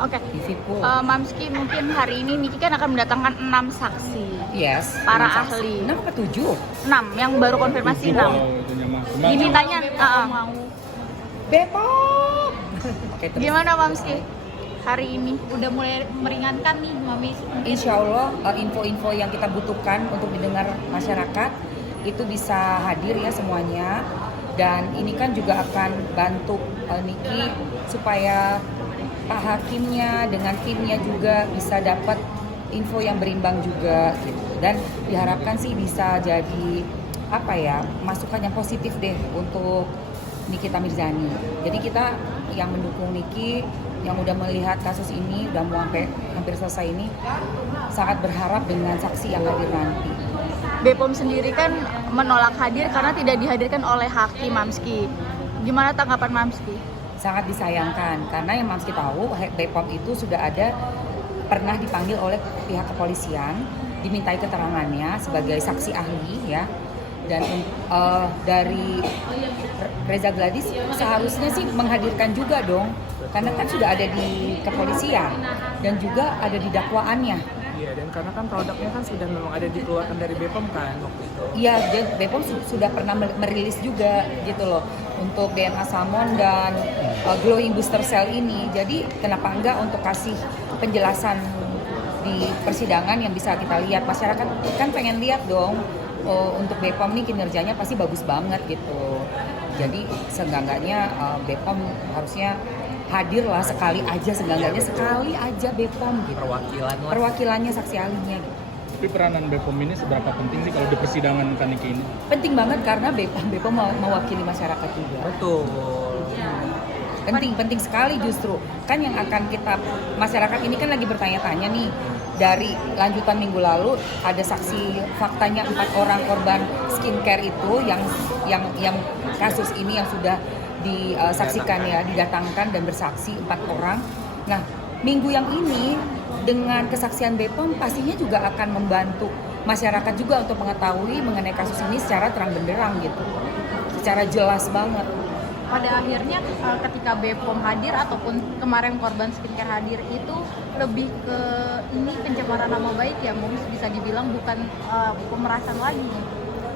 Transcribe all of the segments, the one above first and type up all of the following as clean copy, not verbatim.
Oke. di Sipul. Mamski, mungkin hari ini Niki kan akan mendatangkan 6 saksi. Yes. Para 6 saksi. ahli. 6 apa 7? 6 yang baru konfirmasi 6. Dimintanya mau Bepom. Oke, terus. gimana Mamski hari ini? udah mulai meringankan nih Mami. Insya Allah info-info yang kita butuhkan untuk didengar masyarakat itu bisa hadir ya semuanya. Dan ini kan juga akan bantu Niki supaya Pak Hakimnya dengan timnya juga bisa dapat info yang berimbang juga gitu. Dan diharapkan sih bisa jadi apa ya, masukan yang positif deh untuk Nikita Mirzani. Jadi kita yang mendukung Niki, yang udah melihat kasus ini, udah mau hampir selesai ini, sangat berharap dengan saksi yang hadir nanti. Bepom sendiri kan menolak hadir karena tidak dihadirkan oleh Hakim Mamski. Gimana tanggapan Mamski? Sangat disayangkan karena yang Mamski tahu Bepom itu sudah ada pernah dipanggil oleh pihak kepolisian, dimintai keterangannya sebagai saksi ahli ya. Dan dari Reza Gladys seharusnya sih menghadirkan juga dong, karena kan sudah ada di kepolisian dan juga ada di dakwaannya. Iya, dan karena kan produknya kan sudah memang ada dikeluarkan dari Bepom kan waktu itu. Iya, Bepom sudah pernah merilis juga gitu loh untuk DNA salmon dan glowing booster cell ini. Jadi kenapa enggak untuk kasih penjelasan di persidangan yang bisa kita lihat. Masyarakat kan pengen lihat dong, untuk Bepom nih kinerjanya pasti bagus banget gitu. Jadi seenggak-enggaknya Bepom harusnya hadir lah sekali aja, seenggak-enggaknya sekali aja Bepom gitu. Perwakilannya saksi ahlinya gitu. Tapi peranan Bepom ini seberapa penting sih kalau di persidangan Niki ini? Penting banget karena Bepom mewakili masyarakat juga. Betul. Penting sekali justru. Kan yang akan kita, masyarakat ini kan lagi bertanya-tanya nih, dari lanjutan minggu lalu ada saksi faktanya 4 orang korban skincare itu yang kasus ini yang sudah disaksikan ya, didatangkan dan bersaksi 4 orang. Nah, minggu yang ini dengan kesaksian Bepom pastinya juga akan membantu masyarakat juga untuk mengetahui mengenai kasus ini secara terang benderang gitu, secara jelas banget. Pada akhirnya ketika Bepom hadir ataupun kemarin korban skincare hadir itu lebih ke ini pencemaran nama baik ya, mungkin bisa dibilang bukan pemerasan lagi.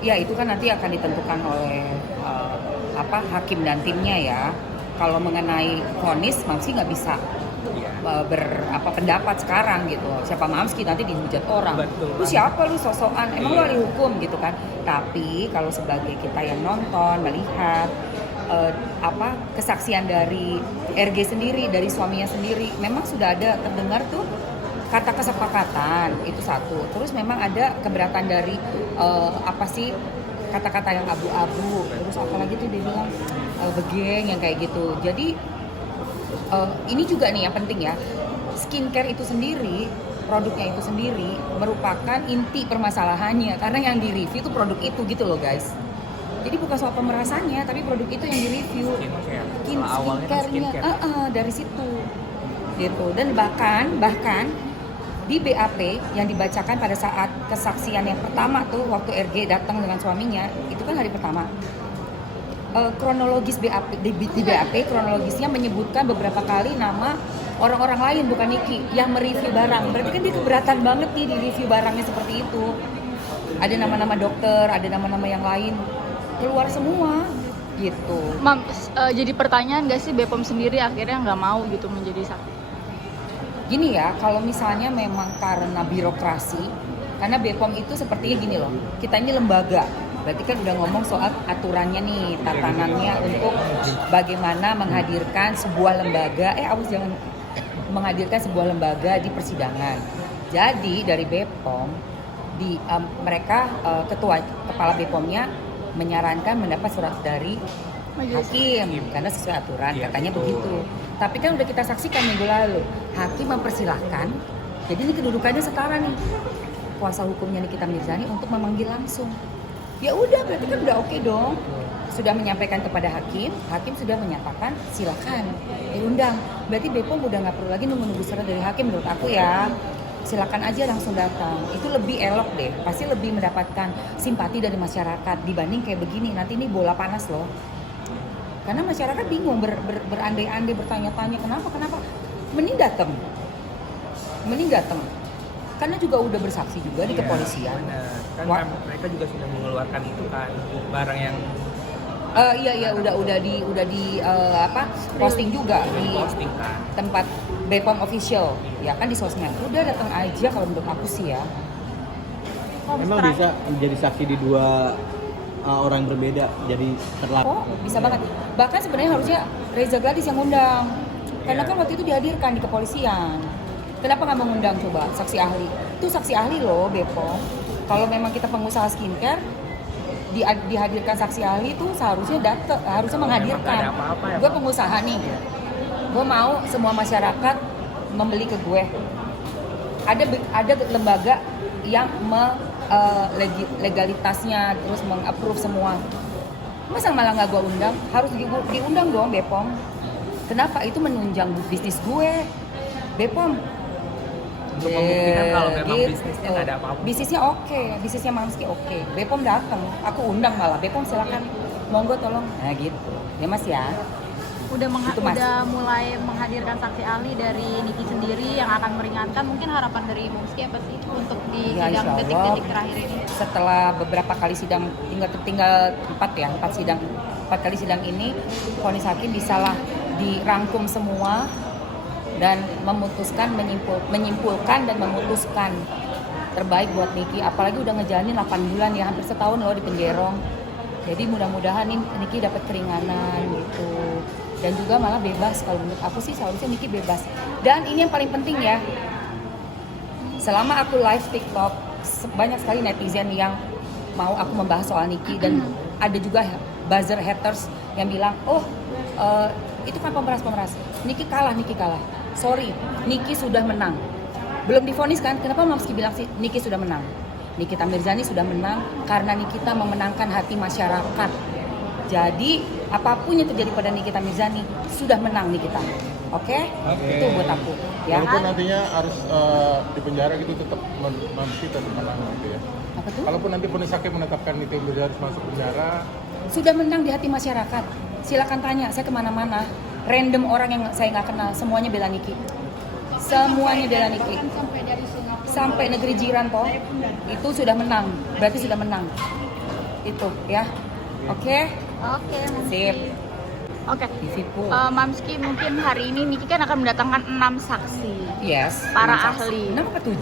Ya itu kan nanti akan ditentukan oleh hakim dan timnya ya. Kalau mengenai vonis, Mamski nggak bisa pendapat sekarang gitu. Siapa Mamski nanti dihujat orang. Betul. Lu siapa lu sosokan? Emang lu ahli hukum gitu kan? Tapi kalau sebagai kita yang nonton, melihat kesaksian dari RG sendiri, dari suaminya sendiri, memang sudah ada terdengar tuh kata kesepakatan itu satu. Terus memang ada keberatan dari kata-kata yang abu-abu. Terus apalagi tuh dia bilang begeng yang kayak gitu. Jadi ini juga nih yang penting ya. Skincare itu sendiri, produknya itu sendiri merupakan inti permasalahannya karena yang di-review itu produk itu gitu loh guys. Jadi bukan soal pemerasannya, tapi produk itu yang di-review. Skincare-nya dari situ. Gitu. Dan bahkan di BAP yang dibacakan pada saat kesaksian yang pertama tuh waktu RG datang dengan suaminya, itu kan hari pertama. Kronologis BAP di BAP kronologisnya menyebutkan beberapa kali nama orang-orang lain bukan Niki yang mereview barang. Berarti kan dia keberatan banget nih di review barangnya seperti itu. Ada nama-nama dokter, ada nama-nama yang lain keluar semua gitu. Jadi pertanyaan nggak sih Bepom sendiri akhirnya nggak mau gitu menjadi saksi? Gini ya, kalau misalnya memang karena birokrasi, karena Bepom itu sepertinya gini loh, kita ini lembaga, berarti kan udah ngomong soal aturannya nih, tatanannya untuk bagaimana menghadirkan sebuah lembaga, jangan menghadirkan sebuah lembaga di persidangan. Jadi dari Bepom, mereka kepala Bepomnya menyarankan mendapat surat dari hakim karena sesuai aturan katanya begitu. Tapi kan udah kita saksikan minggu lalu hakim mempersilahkan. Jadi ini kedudukannya setara nih, kuasa hukumnya Nikita Mirzani untuk memanggil langsung. Ya udah berarti kan udah oke dong. Sudah menyampaikan kepada hakim sudah menyatakan silakan diundang. Berarti Bepom udah nggak perlu lagi nunggu surat dari hakim menurut aku ya. Silakan aja langsung datang. Itu lebih elok deh. Pasti lebih mendapatkan simpati dari masyarakat dibanding kayak begini. Nanti ini bola panas loh. Karena masyarakat bingung berandai-andai bertanya-tanya kenapa. mending datang karena juga udah bersaksi juga di kepolisian. Benar. Kan, Wah. kan mereka juga sudah mengeluarkan itu kan barang yang Iya udah di posting juga di posting kan. tempat BPOM official ya kan di sosmed. Udah datang aja kalau menurut aku sih ya. Emang bisa menjadi saksi di dua orang berbeda, jadi terlapor. Oh, bisa banget. Bahkan sebenarnya harusnya Reza Gladys yang undang. Karena kan waktu itu dihadirkan di kepolisian. Kenapa nggak mengundang coba saksi ahli? Itu saksi ahli loh BPOM. Kalau memang kita pengusaha skincare, dihadirkan saksi ahli itu seharusnya harusnya menghadirkan. Nggak ada apa-apa ya, Gue pengusaha nih, gue mau semua masyarakat membeli ke gue. Ada lembaga yang legalitasnya terus mengapprove semua. Masa malah nggak gue undang? Harus diundang dong BPOM. Kenapa? Itu menunjang bisnis gue. BPOM. Untuk membuktikan kalau memang Gitu. bisnisnya nggak ada apa-apa. Bisnisnya oke, bisnisnya Mamski oke. BPOM datang, aku undang malah. BPOM silakan, monggo tolong. Nah gitu. Ya Mas ya. Udah Itu, Mas. udah mulai menghadirkan saksi ahli dari Niki sendiri yang akan meringankan. Mungkin harapan dari Momski apa sih untuk di Ya, sidang insya Allah. detik-detik terakhir ini? Setelah beberapa kali sidang, tinggal 4 kali sidang ini, vonis hakim bisalah dirangkum semua dan menyimpulkan dan memutuskan terbaik buat Niki. Apalagi udah ngejalanin 8 bulan ya, hampir setahun loh di penjerong. Jadi mudah-mudahan nih Niki dapat keringanan gitu. Dan juga malah bebas, kalau menurut aku sih seharusnya Niki bebas. Dan ini yang paling penting ya, selama aku live TikTok, banyak sekali netizen yang mau aku membahas soal Niki. Dan ada juga buzzer haters yang bilang, itu kan pemeras. Niki kalah. Sorry, Niki sudah menang. Belum divonis kan? Kenapa Mamski bilang sih Niki sudah menang? Nikita Mirzani sudah menang karena Nikita memenangkan hati masyarakat. Jadi apapun yang terjadi pada Nikita Mirzani sudah menang Nikita. Oke? Itu buat aku. Ya. Walaupun nantinya harus di penjara gitu tetap Mamski tetap menang gitu ya. Apa tuh? Kalaupun nanti vonis hakim menetapkan itu harus masuk penjara, Sudah menang di hati masyarakat. Silakan tanya, saya kemana-mana. Random orang yang saya nggak kenal, semuanya bela Niki. Semuanya bela Niki. Sampai negeri jiran toh, itu sudah menang. Berarti sudah menang. Itu ya. Oke? Oke, Sip. Oke. Disipu. Mamski, mungkin hari ini Niki kan akan mendatangkan 6 saksi. Yes. Para 6 saksi. ahli. 6 apa 7?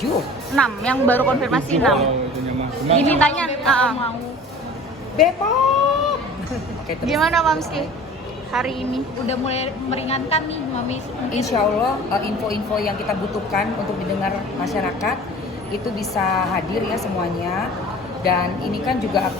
6 yang baru konfirmasi 6. Oh, itunya mah. Cuma Dimintanya mau Bepom. Oke, terus. gimana Mamski hari ini? udah mulai meringankan nih Mami. Insya Allah info-info yang kita butuhkan untuk didengar masyarakat itu bisa hadir ya semuanya. Dan ini kan juga akan